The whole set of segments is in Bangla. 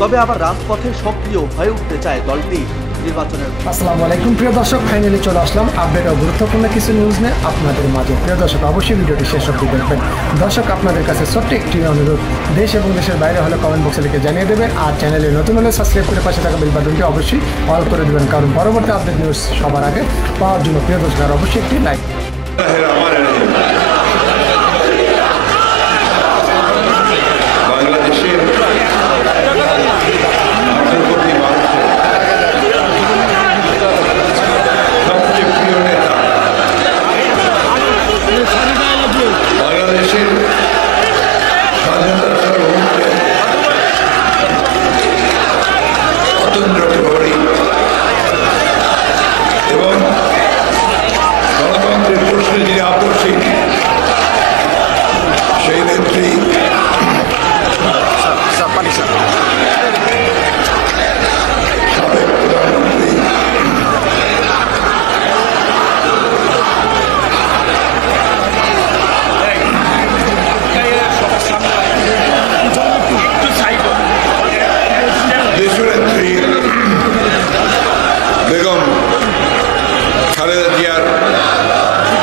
তবে আবার রাজপথে সক্রিয় হয়ে উঠতে চায় দলটি নির্বাচনের। আসসালামু আলাইকুম প্রিয় দর্শক, ফাইনালি চলে আসলাম আপডেট ও গুরুত্বপূর্ণ কিছু নিউজ নিয়ে আপনাদের মাঝে। প্রিয় দর্শক, অবশ্যই ভিডিওটি শেষ অবধি দেখবেন। দর্শক, আপনাদের কাছে ছোট্ট একটি অনুরোধ, দেশ এবং দেশের বাইরে হলে কমেন্ট বক্সে লিখে জানিয়ে দেবেন, আর চ্যানেলে নতুন হলে সাবস্ক্রাইব করে পাশে থাকা বেল বাটনটি অবশ্যই অল করে দেবেন, কারণ পরবর্তী আপডেট নিউজ সবার আগে পাওয়ার জন্য প্রিয় দর্শক আর অবশ্যই একটি লাইক।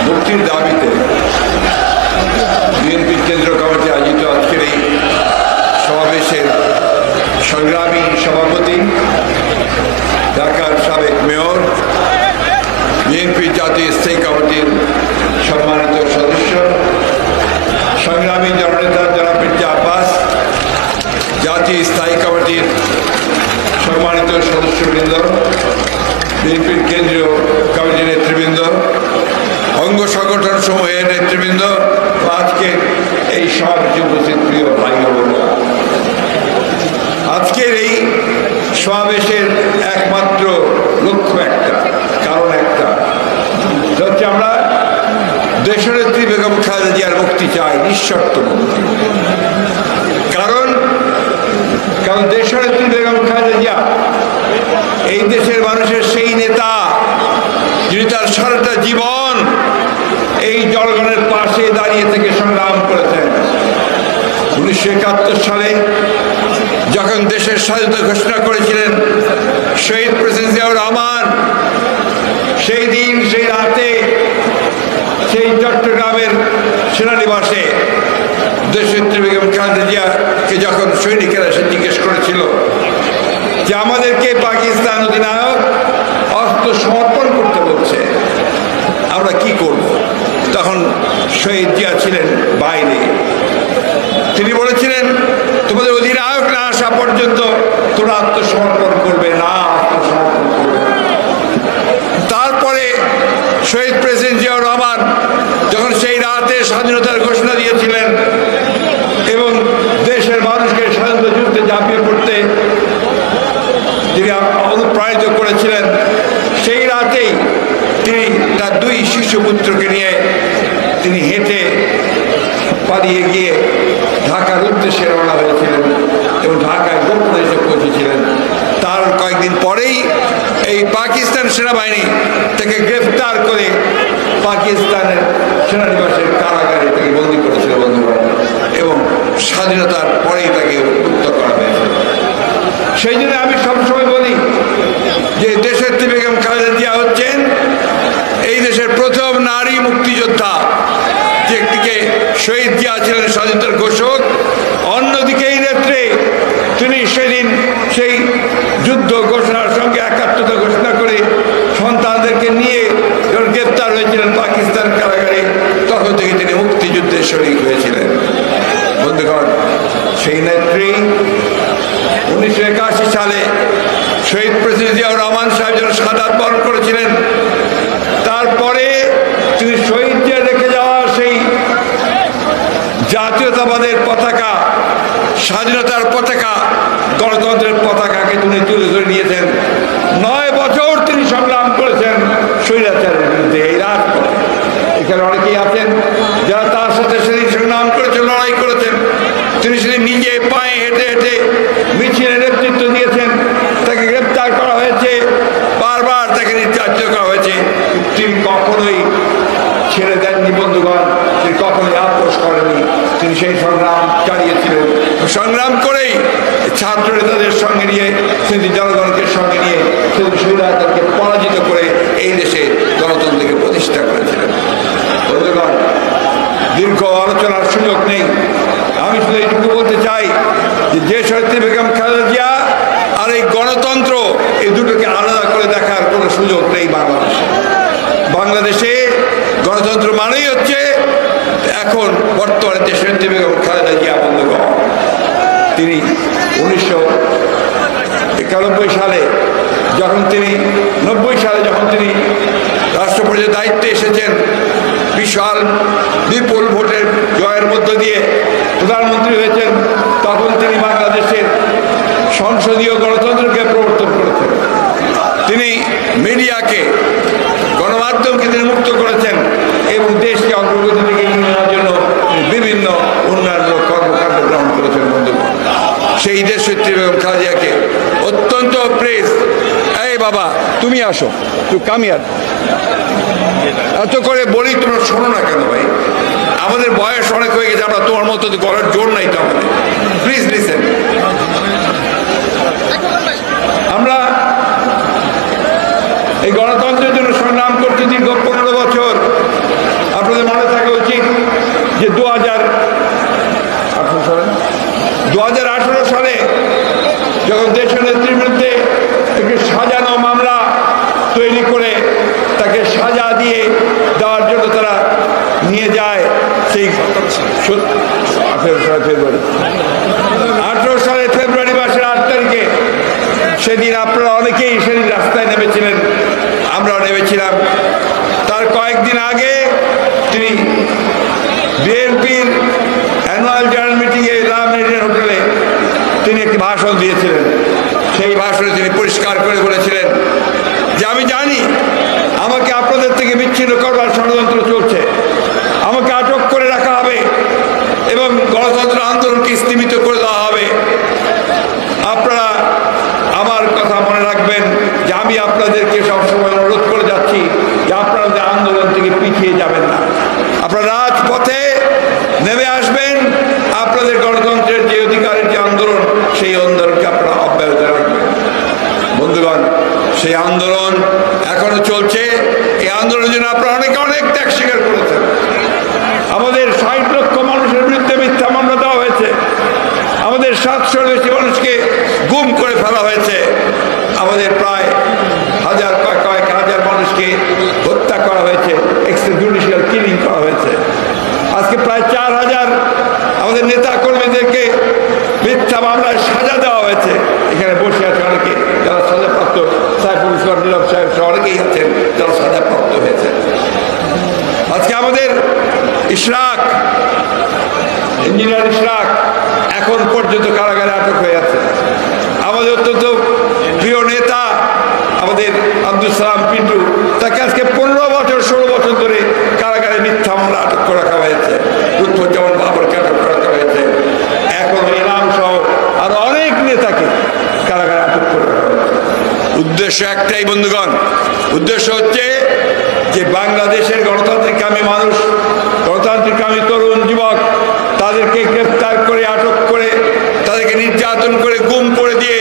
মুক্তির দাবিতে বিএনপি কেন্দ্রীয় কমিটি আয়োজিত আজকের এই সমাবেশের সংগ্রামী সভাপতি, ঢাকার সাবেক মেয়র, বিএনপি জাতীয় স্থায়ী কমিটির সম্মানিত সদস্য, সংগ্রামী জননেতা জনাব মির্জা আব্বাস, জাতীয় স্থায়ী কমিটির সম্মানিত সদস্যবৃন্দ, বিএনপির কেন্দ্রীয় কমিটির নেতৃবৃন্দ, অঙ্গ সংগঠন সমূহের নেতৃবৃন্দ, আজকে এই সমাবেশে উপস্থিত প্রিয় ভাই বোনেরা, আজকের এই সমাবেশের একমাত্র লক্ষ্য একটা, কারণ একটা হচ্ছে আমরা দেশনেত্রী বেগম খালেদা জিয়ার মুক্তি চাই, নিঃশর্ত মুক্তি। কারণ দেশনেত্রী বেগম খালেদা জিয়া এই দেশের মানুষের সেই নেতা যিনি তার সারাটা জীবন এই জনগণের পাশে দাঁড়িয়ে থেকে সংগ্রাম করেছেন। 1971 সালে যখন দেশের স্বাধীনতা ঘোষণা করেছিলেন শহীদ প্রেসিডেন্ট জিয়াউর রহমান, সেই দিন সেই রাতে সেই চট্টগ্রামের সেনানিবাসে দেশনেত্রী বেগম খালেদা জিয়াকে যখন সৈনিকেরা এসে জিজ্ঞেস করেছিল যে আমাদেরকে পাকিস্তান অধিনায়ক অস্ত্র সমর্পণ করতে বলছে, আমরা কি করব? তখন শহীদ জিয়া ছিলেন বাইরে, তিনি বলেছিলেন তোমাদের অধিনায়ক না আসা পর্যন্ত তোমরা আত্মসমর্পণ করবে না, আত্মসমর্পণ করবে। তারপরে শহীদ প্রেসিডেন্ট জিয়াউর রহমান যখন সেই রাতে স্বাধীনতার ঘোষণা দিয়েছিলেন এবং দেশের মানুষকে স্বাধীনতা যুদ্ধে ঝাঁপিয়ে পড়তে যিনি অনুপ্রাণিত করেছিলেন, সেই রাতেই তিনি তার দুই শিশুপুত্রকে নিয়ে তিনি হেঁটে পালিয়ে গিয়ে ঢাকার উদ্দেশ্যে রওনা হয়েছিলেন এবং ঢাকায় গোপনে এসে পৌঁছেছিলেন। তার কয়েকদিন পরেই এই পাকিস্তান সেনাবাহিনী তাকে গ্রেফতার করে পাকিস্তানের সেনানিবাসের কারাগারে তাকে বন্দী করেছিল বন্ধুগণ, এবং স্বাধীনতার পরেই তাকে মুক্ত করা হয়েছিল। সেই জন্য আমি সবসময় বলি যে দেশনেত্রী বেগম খালেদা জিয়া হচ্ছেন এই দেশের প্রথম নারী মুক্তিযোদ্ধা। যে একদিকে শহীদ জিয়া ছিলেন স্বাধীনতার ঘোষক, অন্যদিকে এই নেত্রী তিনি সেদিন সেই যুদ্ধ ঘোষণার সঙ্গে একাত্মতা ঘোষণা করে সন্তানদেরকে নিয়ে যখন গ্রেপ্তার হয়েছিলেন পাকিস্তান কারাগারে, তখন থেকে তিনি মুক্তিযুদ্ধে শরীক হয়েছিলেন। বন্ধুগণ, সেই নেত্রী 1981 সালে শহীদ প্রেসিডেন্ট জিয়াউর রহমান সাহেব যখন শাহাদাত বরণ করেছিলেন, তারপরে তিনি শহীদ জিয়া রেখে যাওয়া সেই জাতীয়তাবাদের পতাকা, স্বাধীনতার পতাকা, গণতন্ত্রের পতাকাকে তিনি তুলে ধরে নিয়েছেন। 9 বছর তিনি সংগ্রাম করেছেন স্বৈরাচারের বিরুদ্ধে এই রাজপথে। এখানে অনেকেই আছেন যারা তার সাথে সেদিন সংগ্রাম করেছেন, লড়াই করেছেন। তিনি সেদিন নিজে পায়ে হেঁটে হেঁটে মিছিলের নেতৃত্ব দিয়েছেন, তাকে গ্রেপ্তার করা হয়েছে, বারবার তাকে নির্যাতিত করা হয়েছে, তিনি কখনোই ছেড়ে দেননি বন্ধুগণ, তিনি কখনোই আপোষ করেননি। তিনি সেই সংগ্রাম চালিয়েছিলেন। সংগ্রাম করেই ছাত্র নেতাদের সঙ্গে নিয়ে, সেদিন জনগণকে সঙ্গে নিয়ে সেদিন স্বৈরাচারকে পরাজিত করে এই দেশে গণতন্ত্রকে প্রতিষ্ঠা করেছিলেন। বন্ধুগণ, দীর্ঘ আলোচনার সুযোগ নেই, আমি শুধু এইটুকু বলতে চাই যে দেশনেত্রী বেগম খালেদা জিয়া আর এই গণতন্ত্র, এই দুটোকে আলাদা করে দেখার কোনো সুযোগ নেই বাংলাদেশে। বাংলাদেশে গণতন্ত্র মানেই হচ্ছে এখন বর্তমানে দেশনেত্রী বেগম খালেদা জিয়া। বন্ধুগণ, তিনি 1991 সালে যখন তিনি 90 সালে যখন তিনি রাষ্ট্রপতির দায়িত্বে এসেছেন, বিশাল বিপুল ভোটের জয়ের মধ্য দিয়ে প্রধানমন্ত্রী হয়েছেন, তখন তিনি বাংলাদেশের সংসদীয় গণতন্ত্রকে প্রবর্তন করেছেন। তিনি মিডিয়াকে, গণমাধ্যমকে তিনি মুক্ত করেছেন এবং দেশকে অগ্রগতির দিকে এগিয়ে নেওয়ার জন্য বিভিন্ন উন্নয়নমূলক কর্মকাণ্ড গ্রহণ করেছেন। বন্ধুগণ, সেই দেশনেত্রী বেগম খালেদা জিয়াকে অত্যন্ত প্রেস, এই বাবা তুমি আসো, তুই কামিয়ার, এত করে বলি তোমরা শোনো না কেন ভাই? আমাদের বয়স অনেক হয়ে গেছে, আমরা তোমার মতো করার জোর নাই তো আমাদের। Please listen. আমরা এই গণতন্ত্রের জন্য সংগ্রাম করছি দীর্ঘ 15 বছর। আপনাদের মনে থাকা উচিত যে 2018 সালে যখন দেশনেত্রীর বিরুদ্ধে তাকে সাজানো মামলা তৈরি করে তাকে সাজা দিয়ে দেওয়ার জন্য তারা নিয়ে যায় সেই 18 সালের ফেব্রুয়ারি মাসের 8 তারিখে। সেদিন আপনারা অনেকেই সেদিন রাস্তায় নেমেছিলেন, আমরাও নেমেছিলাম। তার কয়েকদিন আগে তিনি বিএনপির অ্যানুয়াল জেনারেল মিটিংয়ে রামমেরিডিয়ান হোটেলে তিনি একটি ভাষণ দিয়েছিলেন। সেই ভাষণে তিনি পরিষ্কার করে বলেছিলেন যে আমি জানি আমাকে আপনাদের থেকে বিচ্ছিন্ন করবার ষড়যন্ত্র চলছে, আমাকে আটক করে রাখা হবে এবং গণতন্ত্র আন্দোলনকে স্থগিত করে দেওয়া হবে। আপনারা আমার কথা মনে রাখবেন যে আমি আপনাদেরকে সবসময় অনুরোধ করে যাচ্ছি যে আপনারা যে আন্দোলন থেকে পিছিয়ে যাবেন না, আপনারা রাজপথে নেমে আসবেন। আপনাদের গণতন্ত্রের যে অধিকারের যে আন্দোলন, সেই আন্দোলনকে আপনারা অব্যাহত রাখবেন। বন্ধুগণ, সেই আন্দোলন এখনো চলছে। এই আন্দোলনের জন্য আপনারা অনেক ত্যাগ স্বীকার করেছেন। আমাদের 60 লক্ষ মানুষের বিরুদ্ধে মিথ্যা মামলা দেওয়া হয়েছে, আমাদের 700 বেশি মানুষকে গুম করে ফেলা হয়েছে, আমাদের প্রায় কয়েক হাজার মানুষকে হত্যা করা হয়েছে, এক্সট্রাজুডিশিয়াল কিলিং করা হয়েছে। আজকে প্রায় 4000 আমাদের নেতা কর্মীদেরকে মিথ্যা মামলায় সাজা দেওয়া হয়েছে। এখানে বসে আছে অনেকে যারা সাজাপ্রাপ্ত, সাইফুল ইসলাম নীরব সাহেব সহ অনেকেই আছেন যারা সাজাপ্রাপ্ত হয়েছে। আজকে আমাদের ইশরাক, ইঞ্জিনিয়ার ইশরাক এখন পর্যন্ত কারাগারে আটক হয়ে আছে। আমাদের অত্যন্ত প্রিয় নেতা আমাদের আব্দুল সালাম পিন্টু, তাকে আজকে 15 বছর 16 বছর ধরে কারাগারে মিথ্যা মামলা আটক করে রাখা হয়েছে। লুৎফুজ্জামান বাবরকে আটক করে রাখা হয়েছে। এখন ইনাম সহ আরো অনেক নেতাকে কারাগারে আটক করে রাখা হয়েছে। উদ্দেশ্য একটাই বন্ধুগণ, উদ্দেশ্য হচ্ছে যে বাংলাদেশের গণতান্ত্রিককামী মানুষ, গণতান্ত্রিককামী তরুণ যুবক, তাদেরকে গ্রেফতার করে আটক করে তাদেরকে নির্যাতন করে গুম করে দিয়ে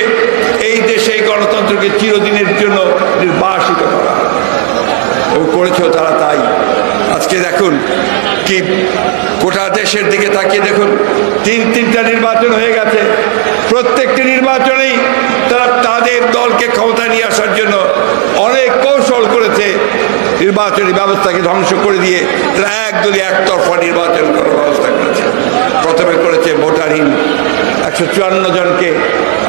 এই দেশে গণতন্ত্রকে চিরদিনের জন্য নির্বাসিত করা এবং করেছেও তারা তাই। আজকে দেখুন কি গোটা দেশের দিকে তাকিয়ে দেখুন, 3টা নির্বাচন হয়ে গেছে। প্রত্যেকটি নির্বাচনেই তারা তাদের দলকে ক্ষমতা নিয়ে আসার জন্য অনেক কৌশল করেছে। নির্বাচনী ব্যবস্থাকে ধ্বংস করে দিয়ে তারা একদলীয় একতরফা নির্বাচন করার ব্যবস্থা করেছে। প্রথমে করেছে ভোটারহীন 154 জনকে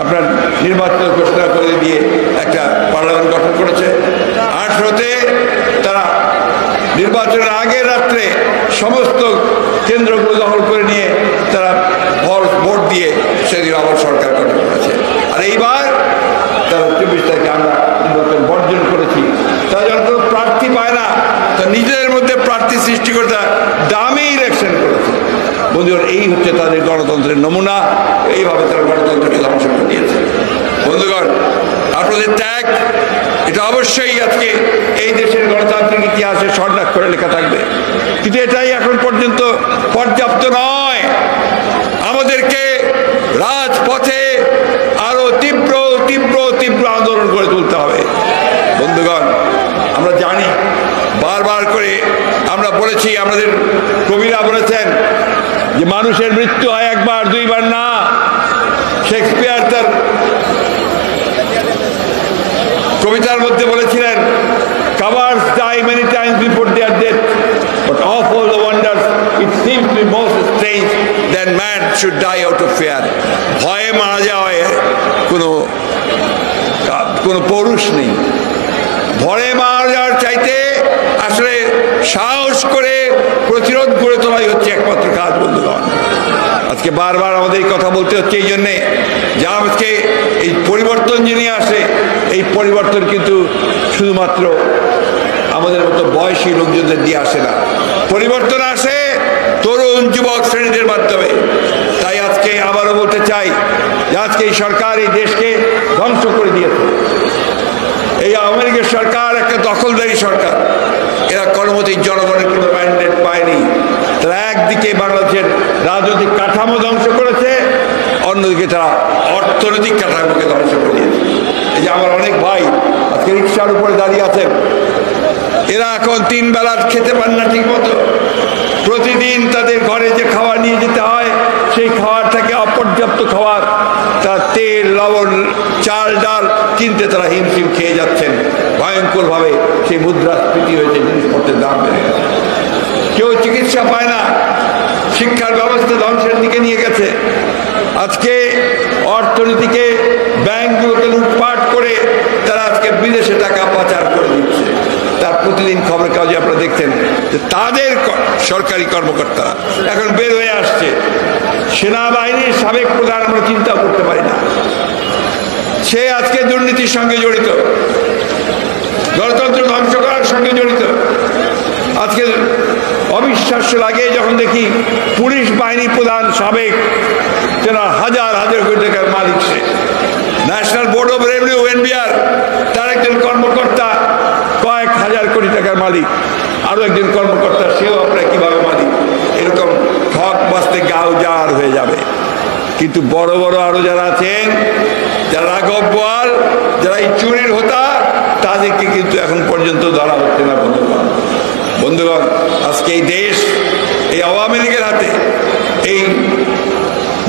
আপনার নির্বাচন ঘোষণা করে দিয়ে একটা পার্লামেন্ট গঠন করেছে। 18তে তারা নির্বাচনের আগের রাত্রে সমস্ত কেন্দ্রগুলো দখল করে নিয়ে তারা ভোট দিয়ে সেদিন আবার সরকার গঠন করেছে। আর এইবার তারা 24 তারিখে আমরা নির্বাচন বর্জন করেছি। তারা যখন কোনো প্রার্থী পায় না, তা নিজেদের মধ্যে প্রার্থী সৃষ্টি করে তারা দামি ইলেকশন করেছে। বন্ধুগণ, এই হচ্ছে তাদের গণতন্ত্রের নমুনা। এইভাবে তারা গণতন্ত্রকে ধ্বংস করে দিয়েছে। বন্ধুগণ, আপনাদের ত্যাগ এটা অবশ্যই আজকে এই দেশের গণতান্ত্রিক ইতিহাসে স্বর্ণাক্ষরে লেখা থাকবে, কিন্তু এটাই এখন পর্যন্ত পর্যাপ্ত নয়। আমাদের মৃত্যু হয় একবার দুইবার না। শেক্সপিয়ার তার কবিতার মধ্যে বলেছিলেন, cowards die many times before their death, but of all the wonders it seems to be most strange that man should die out of fear. ভয়ে মারা যাওয়ায় কোনো পৌরুষ নেই। ভয়ে মারা যাওয়ার চাইতে আসলে সাহস করে প্রতিরোধ গড়ে তোলাই হচ্ছে একমাত্র কাজ বন্ধুগণ। আজকে বারবার আমাদের এই কথা বলতে হচ্ছে এই জন্যে যে আজকে এই পরিবর্তন যিনি আসে, এই পরিবর্তন কিন্তু শুধুমাত্র আমাদের মতো বয়সী লোকজনদের দিয়ে আসে না, পরিবর্তন আসে তরুণ যুবক শ্রেণীদের মাধ্যমে। তাই আজকে আবারও বলতে চাই যে আজকে এই সরকার এই দেশকে ধ্বংস করে দিয়েছে। এই আওয়ামী লীগের সরকার একটা দখলদারি সরকার। এরা কোনোমতেই জনগণের কোনো ম্যান্ডেট পায়নি। তারা একদিকে বাংলাদেশের রাজনৈতিক কাঠামো ধ্বংস করেছে, অন্যদিকে তারা অর্থনৈতিক কাঠামোকে ধ্বংস করে দিয়েছে। এই যে আমার অনেক ভাই আজকে রিক্সার উপরে দাঁড়িয়ে আছেন, এরা এখন 3 বেলা খেতে পান না ঠিক মতো। প্রতিদিন তাদের ঘরে যে খাবার নিয়ে যেতে হয় সেই খাবার থেকে অপর্যাপ্ত খাবার, তার তেল লবণ চাল ডাল কিনতে তারা হিমশিম খেয়ে যাচ্ছেন। ভয়ঙ্করভাবে সেই মুদ্রাস্ফীতি হয়েছে, জিনিসপত্রের দাম বেড়ে গেছে, কেউ চিকিৎসা পায় না, শিক্ষার ব্যবস্থা ধ্বংসের দিকে নিয়ে গেছে। আজকে অর্থনীতিকে ব্যাংকগুলোকে লুটপাট করে তারা আজকে বিদেশে টাকা পাচার করে দিচ্ছে। তার প্রতিদিন খবরের কাগজে আপনারা দেখছেন যে তাদের সরকারি কর্মকর্তারা এখন বের হয়ে আসছে। সেনাবাহিনীর সাবেক প্রধান আমরা চিন্তা করতে পারি না, সে আজকে দুর্নীতির সঙ্গে জড়িত, গণতন্ত্র ধ্বংস করার সঙ্গে জড়িত। আজকে অবিশ্বাস্য লাগে যখন দেখি পুলিশ বাহিনী প্রধান সাবেক যারা হাজার হাজার কোটি টাকার মালিক, সে national board of revenue NBR তার একজন কর্মকর্তা কয়েক হাজার কোটি টাকার মালিক, আরো একজন কর্মকর্তা সেও আপনার কিভাবে মালিক। এরকম ঠক বাঁচতে গাও জার হয়ে যাবে। কিন্তু বড় বড় আরো যারা আছেন, যারা রাঘব বোয়াল, যারা এই চুরির হোতা, তাদেরকে কিন্তু এখন পর্যন্ত ধরা হচ্ছে না। বন্ধুগণ, আজকে এই দেশ এই আওয়ামী লীগের হাতে, এই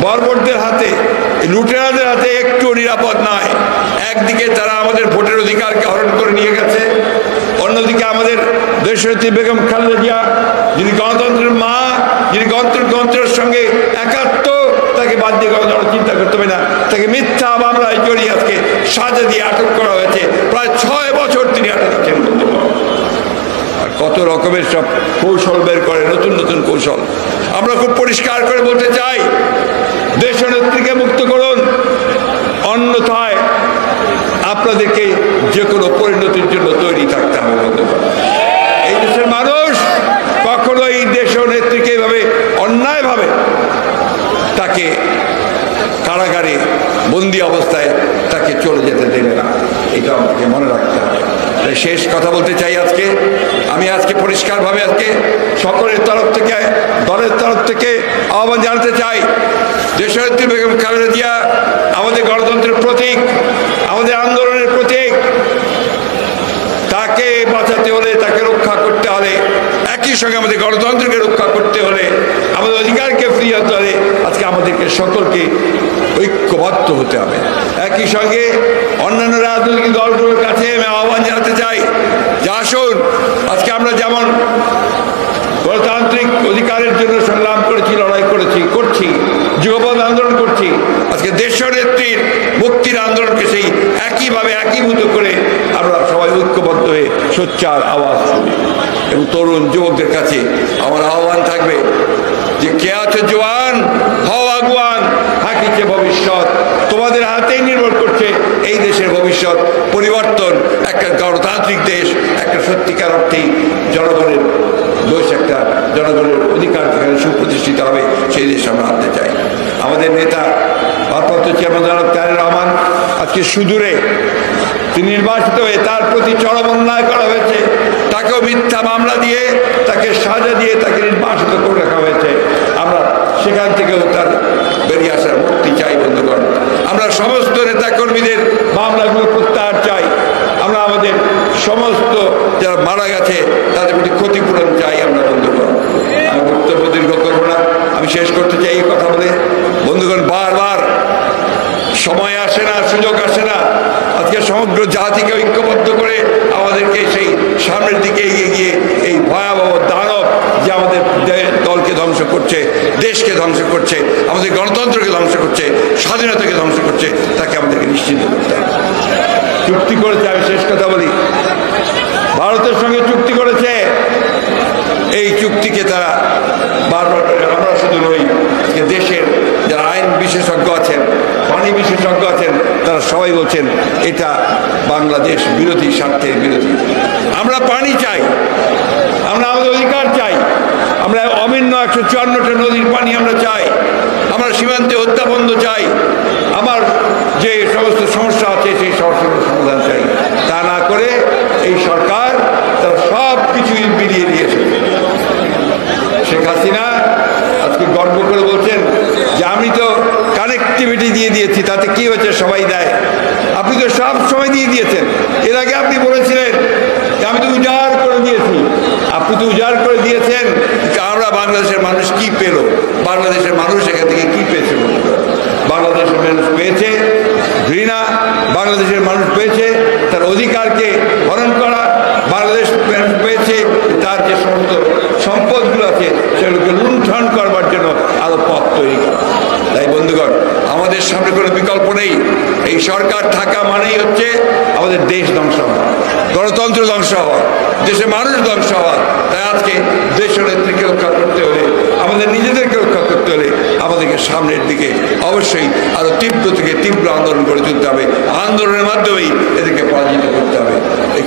বর্বরদের হাতে, এই লুটেরাদের হাতে একটু নিরাপদ নয়। একদিকে তারা আমাদের ভোটের অধিকারকে হরণ করে নিয়ে গেছে, অন্যদিকে আমাদের দেশনেত্রী বেগম খালেদা জিয়া, যিনি গণতন্ত্রের মা, যিনি গণতন্ত্রের সঙ্গে একাত্ম, তাকে বাদ দিয়ে কোনো চিন্তা করতে হবে না। তাকে মিথ্যা মামলায় জড়িয়ে আজকে সাজা দিয়ে আটক করা হয়েছে। প্রায় 6 বছর তিনি আটক আছেন। আর কত রকমের সব কৌশল বের করে, নতুন নতুন কৌশল। আমরা খুব পরিষ্কার করে বলতে চাই, দেশনেত্রীকে মুক্ত করুন, অন্যথায় আপনাদেরকে যে কোনো পরিণতির জন্য তৈরি থাকতে হবে। এই দেশের মানুষ কখনো এই দেশনেত্রীকে এইভাবে অন্যায়ভাবে তাকে কারাগারে বন্দি অবস্থায় তাকে চলে যেতে দেবে না, এটা আমাকে মনে রাখতে হবে। শেষ কথা বলতে চাই, আমি আজকে পরিষ্কারভাবে আজকে সকলের তরফ থেকে, দলের তরফ থেকে আহ্বান জানাতে চাই, দেশনেত্রী বেগম খালেদা জিয়া আমাদের গণতন্ত্রের প্রতীক, আমাদের আন্দোলনের প্রতীক। তাকে বাঁচাতে হলে, তাকে রক্ষা করতে হলে, একই সঙ্গে আমাদের গণতন্ত্রকে রক্ষা করতে হলে, আমাদের অধিকারকে ফিরিয়ে আনতে হলে আজকে আমাদেরকে সকলকে ঐক্যবদ্ধ হতে হবে। একই সঙ্গে অন্যান্য রাজনৈতিক দলগুলোর কাছে আমি আহ্বান জানাতে চাই যে আসুন, আজকে আমরা যেমন গণতান্ত্রিক অধিকারের জন্য সংগ্রাম করেছি, লড়াই করছি, যুগপৎ আন্দোলন করছি, আজকে দেশনেত্রীর মুক্তির আন্দোলনকে সেই একইভাবে একীভূত করে আমরা সবাই ঐক্যবদ্ধ হয়ে সোচ্চার আওয়াজ শুনি। এবং তরুণ যুবকদের কাছে আমার আহ্বান থাকবে যে কে আছে জওয়ান, হও আগুয়ান, হাকিছে ভবিষ্যৎ। তোমাদের হাতেই নির্ভর করছে এই দেশের ভবিষ্যৎ পরিবর্তন। একটা গণতান্ত্রিক দেশ, একটা সত্যিকার অর্থেই জনগণের দেশ, একটা জনগণের অধিকার যেখানে সুপ্রতিষ্ঠিত হবে, সেই দেশ আমরা আনতে চাই। আমাদের নেতা ভারপ্রাপ্ত চেয়ারম্যান জনাব তারেক রহমান আজকে সুদূরে তিনি নির্বাচিত হয়ে তার প্রতি চরম অন্যায় করা হয়েছে। তাকেও মিথ্যা মামলা দিয়ে, তাকে সাজা দিয়ে তাকে নির্বাচিত করে রাখা হয়েছে। আমরা সেখান থেকেও তার বেরিয়ে আসার মুক্তি চাই। বন্ধুগণ, আমরা সমস্ত নেতাকর্মীদের মামলাগুলো প্রত্যাহার চাই। আমরা আমাদের সমস্ত যারা মারা গেছে তাদের প্রতি ক্ষতিপূরণ চাই। আমরা বন্ধুগণ, আমি বক্তব্য দীর্ঘ করবো না, আমি শেষ করতে চাই এই কথা বলে সময় আসে না, সুযোগ আসে না। আজকে সমগ্র জাতিকে ঐক্যবদ্ধ করে আমাদেরকে সেই সামনের দিকে এগিয়ে গিয়ে এই ভয়াবহ দানব যে আমাদের দলকে ধ্বংস করছে, দেশকে ধ্বংস করছে, আমাদের গণতন্ত্রকে ধ্বংস করছে, স্বাধীনতাকে ধ্বংস করছে, তাকে আমাদেরকে নিশ্চিত করতে হবে। চুক্তি করেছে, আমি শেষ কথা বলি, ভারতের সঙ্গে চুক্তি করেছে। এই চুক্তিকে তারা বারবার, আমরা শুধু নই, দেশের যারা আইন বিশেষজ্ঞ আছেন, পানি বিশেষজ্ঞ আছেন, তারা সবাই বলছেন এটা বাংলাদেশ বিরোধী, স্বার্থের বিরোধী। আমরা পানি চাই, আমরা আমাদের অধিকার চাই, আমরা অভিন্ন 154টা নদীর পানি আমরা চাই, আমরা সীমান্তে হত্যা বন্ধ চাই, আমার যে সমস্ত সমস্যা আছে সেই সমস্যার সমাধান চাই। তা না করে এই সরকার তারা সব কিছুই বিলিয়ে দিয়েছে। শেখ হাসিনা আজকে গর্ব করে বলছেন যে আমি তো কানেক্টিভিটি দিয়ে দিয়েছি, তাতে কি হয়েছে, সবাই দেয়। আপনি তো সব সময় দিয়ে দিয়েছেন। এর আগে আপনি বলেছিলেন যে আমি তো উজাড় করে দিয়েছি। আপনি তো উজাড় করে দিয়েছেন, আমরা বাংলাদেশের মানুষ কি পেল, বাংলাদেশের মানুষ এখান থেকে কি পেয়েছে? বাংলাদেশের মানুষ পেয়েছে ঘৃণা, বাংলাদেশের মানুষ পেয়েছে তার অধিকারকে হরণ করা, বাংলাদেশ পেয়েছে তার যে সমস্ত সম্পদগুলো আছে সেগুলোকে লুণ্ঠন করবার জন্য আরো পথ তৈরি করা। তাই বন্ধুগণ, আমাদের সামনে কোনো বিকল্প নেই। এই সরকার থাকা মানেই হচ্ছে আমাদের দেশ ধ্বংস হওয়া, গণতন্ত্র ধ্বংস হওয়া, দেশের মানুষ ধ্বংস হওয়া। তাই আজকে দেশের নেত্রীকে রক্ষা করতে হলে, আমাদের নিজেদেরকে রক্ষা করতে হলে আমাদেরকে সামনের দিকে অবশ্যই আরো তীব্র থেকে তীব্র আন্দোলন করে তুলতে হবে। আন্দোলনের মাধ্যমেই এদেরকে পরাজিত করতে হবে। এই